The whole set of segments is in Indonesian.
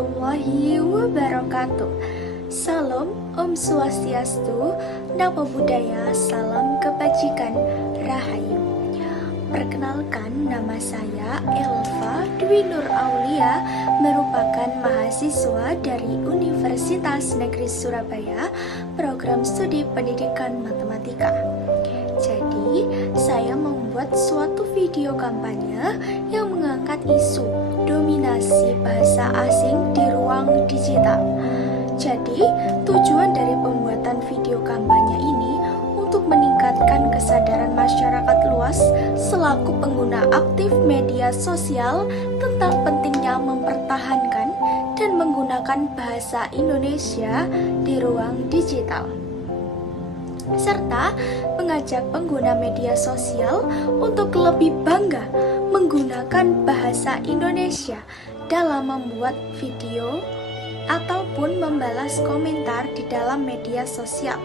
warahmatullahi wabarakatuh. Salam, Om Swastiastu, Namo Buddhaya, salam kebajikan, Rahayu. Perkenalkan, nama saya Elva Dwi Nur Aulia, merupakan mahasiswa dari Universitas Negeri Surabaya, program studi pendidikan matematika. Jadi, saya membuat suatu video kampanye yang mengangkat isu dominasi bahasa asing di ruang digital. Jadi, tujuan dari pembuatan video kampanye ini untuk meningkatkan kesadaran masyarakat luas selaku pengguna aktif media sosial tentang pentingnya mempertahankan dan menggunakan bahasa Indonesia di ruang digital, serta mengajak pengguna media sosial untuk lebih bangga menggunakan bahasa Indonesia dalam membuat video ataupun membalas komentar di dalam media sosial.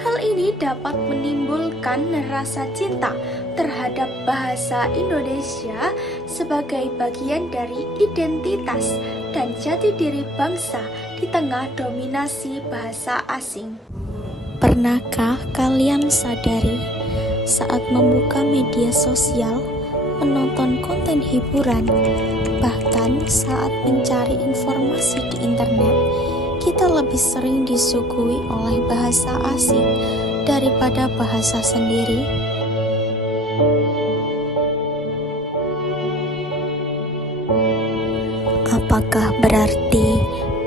Hal ini dapat menimbulkan rasa cinta terhadap bahasa Indonesia sebagai bagian dari identitas dan jati diri bangsa di tengah dominasi bahasa asing. Pernahkah kalian sadari saat membuka media sosial, menonton konten hiburan, bahkan saat mencari informasi di internet, kita lebih sering disuguhi oleh bahasa asing daripada bahasa sendiri? Apakah berarti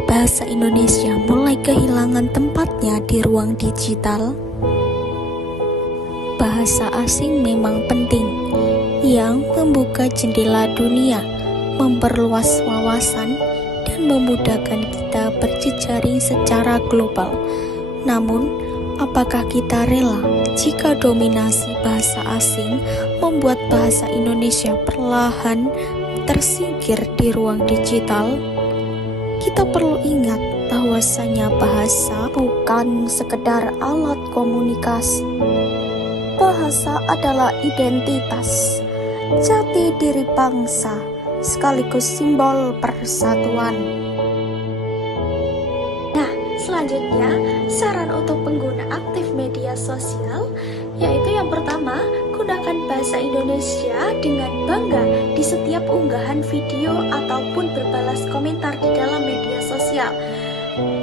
bahasa Indonesia mulai kehilangan tempatnya di ruang digital? Bahasa asing memang penting, yang membuka jendela dunia, memperluas wawasan, dan memudahkan kita berjejaring secara global. Namun, apakah kita rela jika dominasi bahasa asing membuat bahasa Indonesia perlahan tersingkir di ruang digital? Kita perlu ingat bahwasanya bahasa bukan sekedar alat komunikasi. Bahasa adalah identitas, jati diri bangsa, sekaligus simbol persatuan. Nah, selanjutnya saran untuk pengguna aktif media sosial, yaitu yang pertama, gunakan bahasa Indonesia dengan bangga di setiap unggahan video ataupun berbalas komentar di dalam media sosial.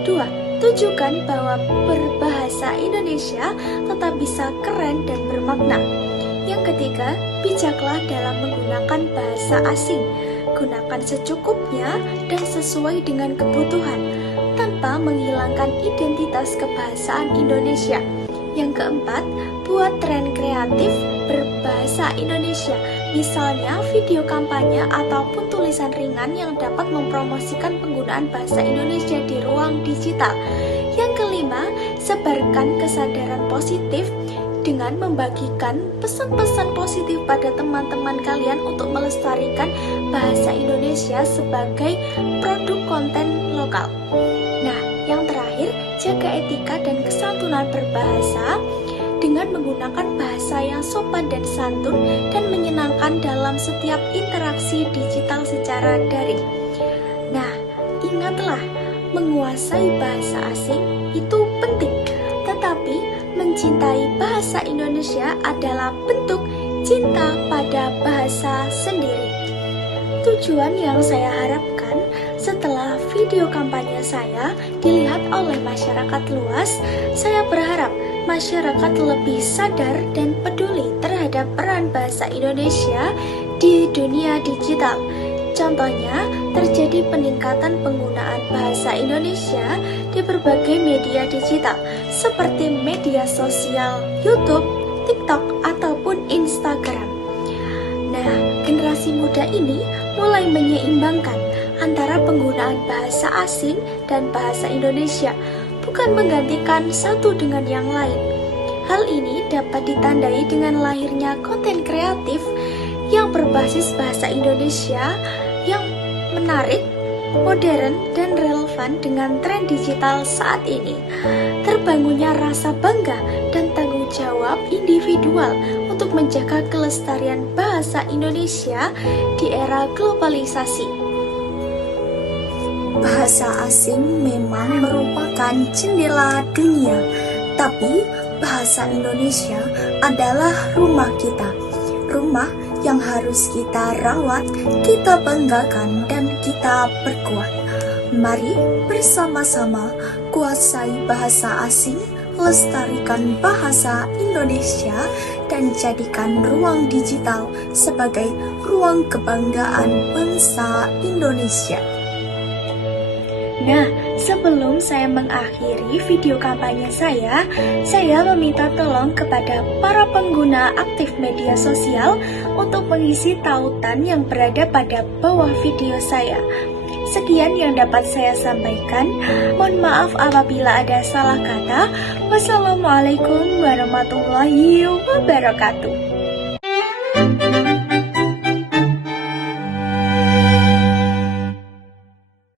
2. Tunjukkan bahwa berbahasa Indonesia tetap bisa keren dan bermakna. Yang ketiga, bijaklah dalam menggunakan bahasa asing. Gunakan secukupnya dan sesuai dengan kebutuhan, tanpa menghilangkan identitas kebahasaan Indonesia. Yang keempat, buat tren kreatif berbahasa Indonesia, misalnya video kampanye ataupun tulisan ringan yang dapat mempromosikan penggunaan bahasa Indonesia di ruang digital. Yang kelima, sebarkan kesadaran positif dengan membagikan pesan-pesan positif pada teman-teman kalian untuk melestarikan bahasa Indonesia sebagai produk konten lokal. Nah, yang terakhir, jaga etika dan kesantunan berbahasa dengan menggunakan bahasa yang sopan dan santun dan menyenangkan dalam setiap interaksi digital secara daring. Nah, ingatlah, menguasai bahasa asing itu penting, tetapi mencintai bahasa Indonesia adalah bentuk cinta pada bahasa sendiri. Tujuan yang saya harapkan setelah video kampanye saya dilihat oleh masyarakat luas, saya berharap masyarakat lebih sadar dan peduli terhadap peran bahasa Indonesia di dunia digital. Contohnya, terjadi peningkatan penggunaan bahasa Indonesia di berbagai media digital seperti media sosial, YouTube, TikTok, ataupun Instagram. Nah, generasi muda ini mulai menyeimbangkan antara penggunaan bahasa asing dan bahasa Indonesia, bukan menggantikan satu dengan yang lain. Hal ini dapat ditandai dengan lahirnya konten kreatif yang berbasis bahasa Indonesia yang menarik, modern, dan relevan dengan tren digital saat ini. Terbangunnya rasa bangga dan tanggung jawab individual untuk menjaga kelestarian bahasa Indonesia di era globalisasi. bahasa asing memang merupakan jendela dunia, tapi bahasa Indonesia adalah rumah kita. Rumah yang harus kita rawat, kita banggakan, dan kita perkuat. Mari bersama-sama kuasai bahasa asing, lestarikan bahasa Indonesia, dan jadikan ruang digital sebagai ruang kebanggaan bangsa Indonesia. Nah, sebelum saya mengakhiri video kampanye saya meminta tolong kepada para pengguna aktif media sosial untuk mengisi tautan yang berada pada bawah video saya. Sekian yang dapat saya sampaikan. Mohon maaf apabila ada salah kata. Wassalamualaikum warahmatullahi wabarakatuh.